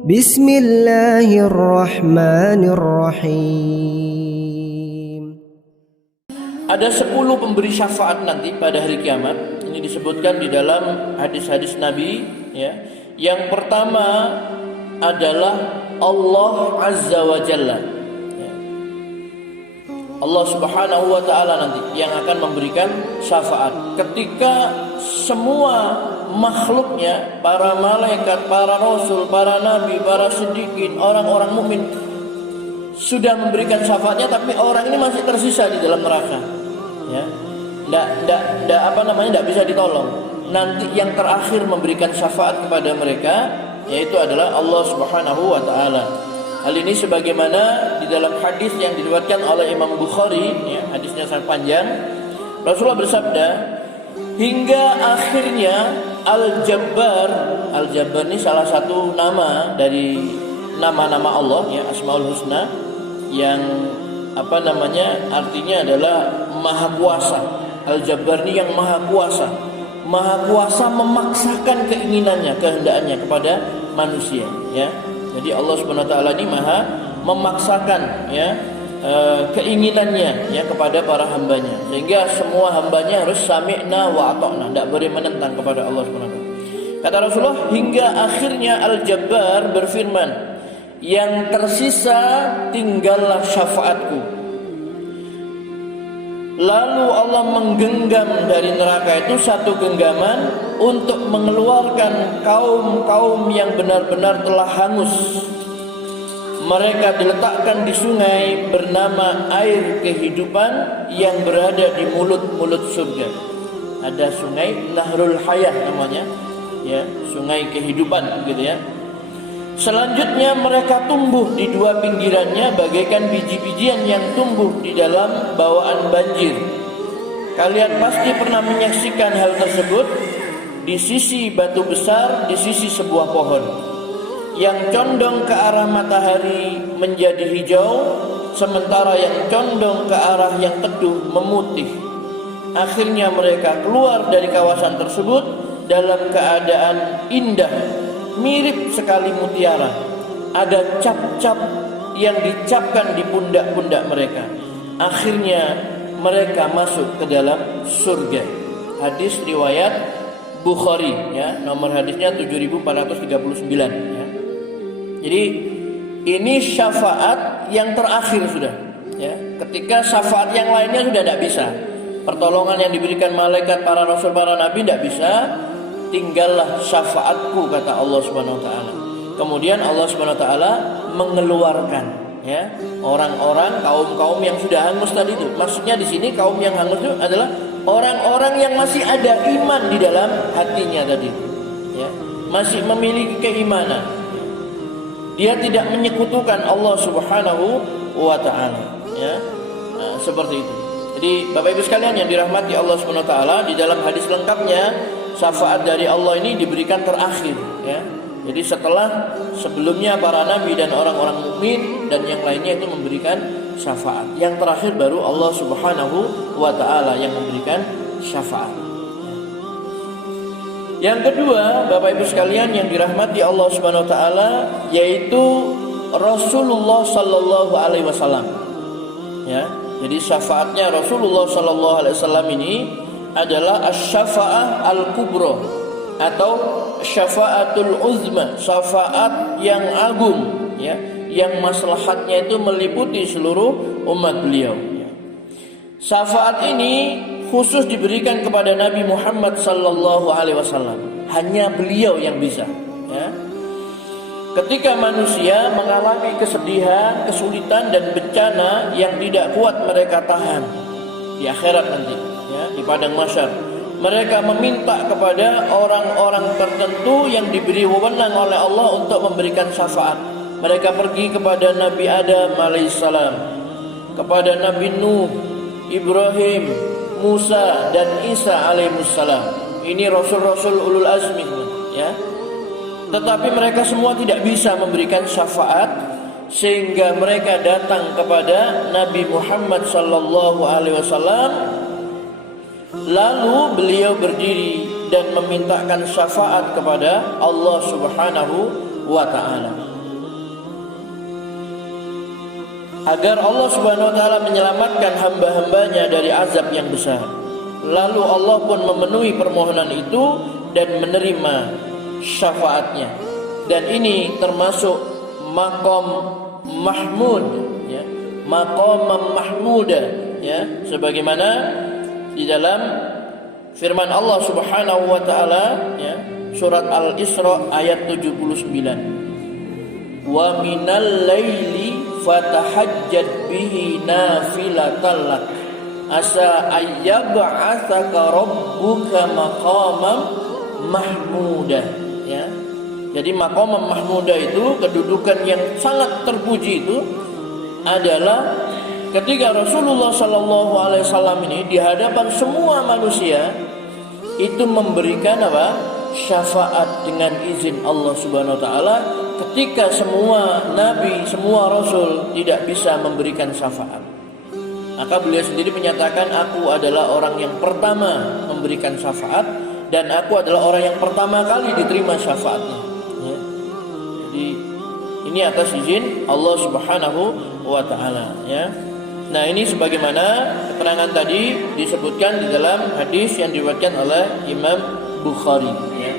Bismillahirrahmanirrahim. Ada 10 pemberi syafaat nanti pada hari kiamat. Ini disebutkan di dalam hadis-hadis Nabi, ya. Yang pertama adalah Allah Azza wa Jalla, ya. Allah Subhanahu wa Ta'ala nanti yang akan memberikan syafaat ketika semua makhluknya, para malaikat, para rasul, para nabi, para siddiqin, orang-orang mukmin sudah memberikan syafaatnya, tapi orang ini masih tersisa di dalam neraka, ya. Tidak bisa ditolong. Nanti yang terakhir memberikan syafaat kepada mereka yaitu adalah Allah Subhanahu wa Ta'ala. Hal ini sebagaimana di dalam hadis yang diriwayatkan oleh Imam Bukhari, ya, hadisnya sangat panjang. Rasulullah bersabda, hingga akhirnya Al-Jabbar ini salah satu nama dari nama-nama Allah, ya, Asmaul Husna, yang artinya adalah Maha Kuasa. Al-Jabbar ini yang Maha Kuasa. Maha Kuasa memaksakan keinginannya, kehendaknya kepada manusia, ya. Jadi Allah Subhanahu wa Ta'ala ini Maha memaksakan, ya, keinginannya, ya, kepada para hambanya, sehingga semua hambanya harus sami'na wa ata'na, tidak boleh menentang kepada Allah Subhanahu wa Ta'ala. Kata Rasulullah, hingga akhirnya Al-Jabbar berfirman, yang tersisa tinggallah syafaatku. Lalu Allah menggenggam dari neraka itu satu genggaman untuk mengeluarkan kaum-kaum yang benar-benar telah hangus. Mereka diletakkan di sungai bernama air kehidupan yang berada di mulut-mulut surga. Ada sungai Nahrul Hayah namanya, ya, sungai kehidupan, gitu ya. Selanjutnya mereka tumbuh di dua pinggirannya bagaikan biji-bijian yang tumbuh di dalam bawaan banjir. Kalian pasti pernah menyaksikan hal tersebut di sisi batu besar, di sisi sebuah pohon. Yang condong ke arah matahari menjadi hijau, sementara yang condong ke arah yang teduh memutih. Akhirnya mereka keluar dari kawasan tersebut dalam keadaan indah, mirip sekali mutiara. Ada cap-cap yang dicapkan di pundak-pundak mereka. Akhirnya mereka masuk ke dalam surga. Hadis riwayat Bukhari, ya, nomor hadisnya 7439, ya. Jadi ini syafaat yang terakhir sudah, ya. Ketika syafaat yang lainnya sudah tidak bisa, pertolongan yang diberikan malaikat, para rasul, para nabi tidak bisa, tinggallah syafaatku, kata Allah Subhanahu wa Ta'ala. Kemudian Allah Subhanahu wa Ta'ala mengeluarkan, ya, orang-orang, kaum-kaum yang sudah hangus tadi itu. Maksudnya di sini kaum yang hangus itu adalah orang-orang yang masih ada iman di dalam hatinya tadi, ya, masih memiliki keimanan. Dia tidak menyekutukan Allah Subhanahu wa Ta'ala, ya. Nah, seperti itu. Jadi Bapak Ibu sekalian yang dirahmati Allah Subhanahu wa Ta'ala, di dalam hadis lengkapnya syafaat dari Allah ini diberikan terakhir, ya. Jadi sebelumnya para nabi dan orang-orang mukmin dan yang lainnya itu memberikan syafaat. Yang terakhir baru Allah Subhanahu wa Ta'ala yang memberikan syafaat. Yang kedua, Bapak Ibu sekalian yang dirahmati Allah Subhanahu wa Ta'ala, yaitu Rasulullah sallallahu alaihi wasallam, ya. Jadi syafaatnya Rasulullah sallallahu alaihi wasallam ini adalah asy-syafa'ah al-kubra atau syafa'atul uzma, syafaat yang agung, ya, yang maslahatnya itu meliputi seluruh umat beliau, ya. Syafaat ini khusus diberikan kepada Nabi Muhammad sallallahu alaihi wasallam. Hanya beliau yang bisa, ya. Ketika manusia mengalami kesedihan, kesulitan dan bencana yang tidak kuat mereka tahan di akhirat nanti, ya, di padang mahsyar, mereka meminta kepada orang-orang tertentu yang diberi wewenang oleh Allah untuk memberikan syafaat. Mereka pergi kepada Nabi Adam alaihissalam, kepada Nabi Nuh, Ibrahim, Musa dan Isa alaihissalam. Ini rasul-rasul ulul azmi, ya. Tetapi mereka semua tidak bisa memberikan syafaat, sehingga mereka datang kepada Nabi Muhammad sallallahu alaihi wasallam. Lalu beliau berdiri dan memintakan syafaat kepada Allah Subhanahu wa Ta'ala. agar Allah Subhanahu wa taala menyelamatkan hamba-hambanya dari azab yang besar. Lalu Allah pun memenuhi permohonan itu dan menerima syafaatnya. Dan ini termasuk maqam mahmud, ya, maqam mahmuda, ya, sebagaimana di dalam firman Allah Subhanahu wa taala, ya, surat Al-Isra ayat 79. Wa minal laili fatahajjad bihi nafilatan lak asa ayyab'atsaka rabbuka maqaman mahmuda, ya. Jadi maqam mahmuda itu kedudukan yang sangat terpuji itu adalah ketika Rasulullah sallallahu alaihi wasallam ini di hadapan semua manusia itu memberikan apa? Syafaat dengan izin Allah Subhanahu wa taala, ketika semua nabi, semua rasul tidak bisa memberikan syafaat. Maka beliau sendiri menyatakan, aku adalah orang yang pertama memberikan syafaat dan aku adalah orang yang pertama kali diterima syafaatnya, ya. Jadi ini atas izin Allah Subhanahu wa taala, ya. Nah, ini sebagaimana keterangan tadi disebutkan di dalam hadis yang diriwayatkan oleh Imam Bukhari, ya.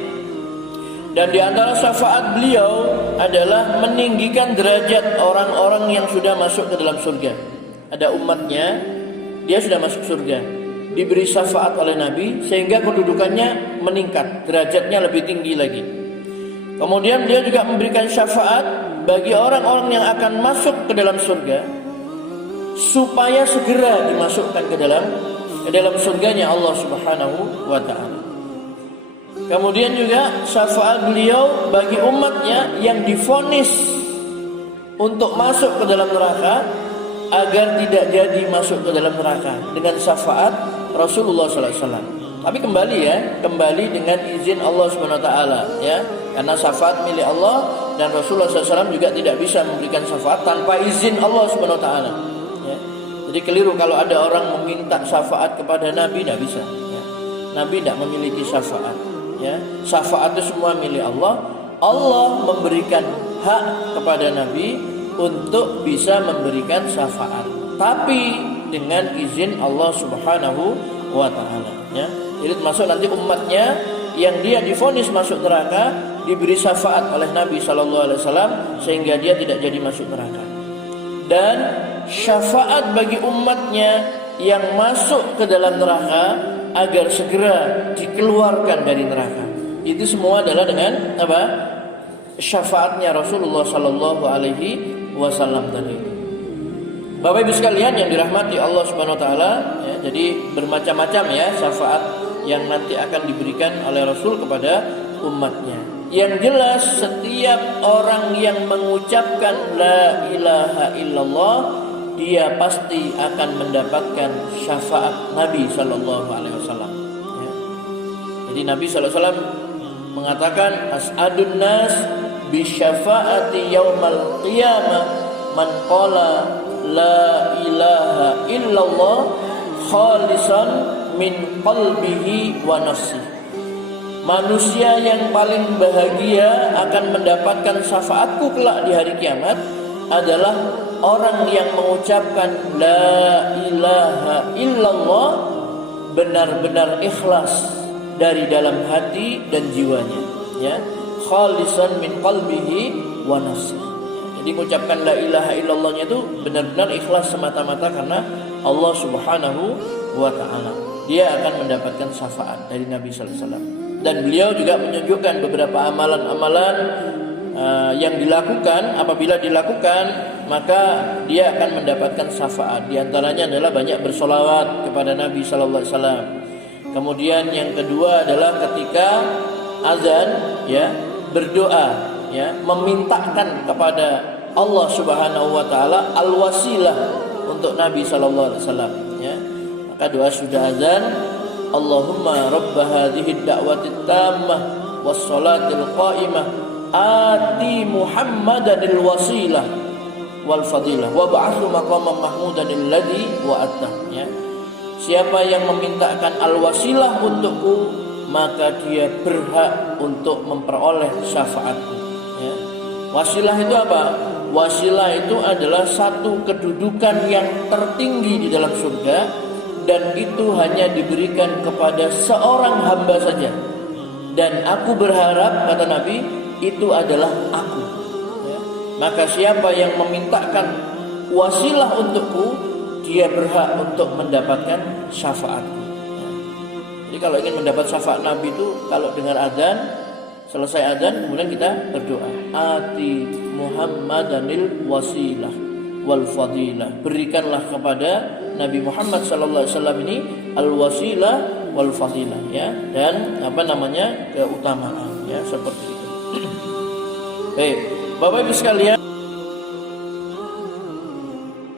Dan di antara syafaat beliau adalah meninggikan derajat orang-orang yang sudah masuk ke dalam surga. Ada umatnya, dia sudah masuk surga, diberi syafaat oleh Nabi sehingga kedudukannya meningkat, derajatnya lebih tinggi lagi. Kemudian dia juga memberikan syafaat bagi orang-orang yang akan masuk ke dalam surga supaya segera dimasukkan ke dalam surganya Allah Subhanahu wa taala. Kemudian juga syafaat beliau bagi umatnya yang divonis untuk masuk ke dalam neraka agar tidak jadi masuk ke dalam neraka dengan syafaat Rasulullah sallallahu alaihi wasallam. Tapi kembali dengan izin Allah Subhanahu wa taala, ya. Karena syafaat milik Allah dan Rasulullah sallallahu alaihi wasallam juga tidak bisa memberikan syafaat tanpa izin Allah Subhanahu wa taala, ya. Jadi keliru kalau ada orang meminta syafaat kepada Nabi, tidak bisa, ya. Nabi tidak memiliki syafaat, ya. Syafaat itu semua milik Allah. Allah memberikan hak kepada Nabi untuk bisa memberikan syafaat, tapi dengan izin Allah Subhanahu wa taala, ya. Jadi termasuk nanti umatnya yang dia divonis masuk neraka diberi syafaat oleh Nabi sallallahu alaihi wasallam sehingga dia tidak jadi masuk neraka. Dan syafaat bagi umatnya yang masuk ke dalam neraka agar segera dikeluarkan dari neraka. Itu semua adalah dengan apa? Syafaatnya Rasulullah sallallahu alaihi wasallam tadi. Bapak Ibu sekalian yang dirahmati Allah Subhanahu wa taala, ya, jadi bermacam-macam ya syafaat yang nanti akan diberikan oleh Rasul kepada umatnya. Yang jelas setiap orang yang mengucapkan la ilaha illallah dia pasti akan mendapatkan syafaat Nabi sallallahu alaihi wasallam, ya. Jadi Nabi sallallahu alaihi wasallam mengatakan as'adun nas bi syafaati yaumal qiyamah man qala la ilaha illallah khalisan min qalbihi wa nafsihi. Manusia yang paling bahagia akan mendapatkan syafaatku kelak di hari kiamat adalah orang yang mengucapkan la ilaha illallah benar-benar ikhlas dari dalam hati dan jiwanya, ya. Khalisan min qalbihi wa nafsihi. Jadi mengucapkan la ilaha illallahnya itu benar-benar ikhlas semata-mata karena Allah Subhanahu wa taala. Dia akan mendapatkan syafaat dari Nabi sallallahu alaihi wasallam. Dan beliau juga menunjukkan beberapa amalan-amalan yang dilakukan, apabila dilakukan maka dia akan mendapatkan syafaat. Di antaranya adalah banyak bersolawat kepada Nabi sallallahu alaihi wasallam. Kemudian yang kedua adalah ketika azan, ya, berdoa, ya, memintakan kepada Allah Subhanahu wa taala al-wasilah untuk Nabi sallallahu alaihi wasallam, ya. Maka doa sudah azan, Allahumma rabb hadhihi ad-da'wati tammah was-salatil qa'imah ati Muhammadanil wasilah wal fadilah wa ba'athu maqaman mahmudan alladhi wa'atta, ya. Siapa yang memintakan al-wasilah untukku, maka dia berhak untuk memperoleh syafaatku, ya. Wasilah itu apa? wasilah itu adalah satu kedudukan yang tertinggi di dalam surga, dan itu hanya diberikan kepada seorang hamba saja. Dan aku berharap, kata Nabi, itu adalah aku. Ya. Maka siapa yang memintakan wasilah untukku, dia berhak untuk mendapatkan syafaatku. Ya. Jadi kalau ingin mendapat syafaat Nabi itu, kalau dengar adzan, selesai adzan, kemudian kita berdoa, ati Muhammadanil wasilah wal fadilah. Berikanlah kepada Nabi Muhammad sallallahu alaihi wasallam ini al wasilah wal fadilah, ya, dan keutamaan, ya, seperti itu. Baik, Bapak Ibu sekalian,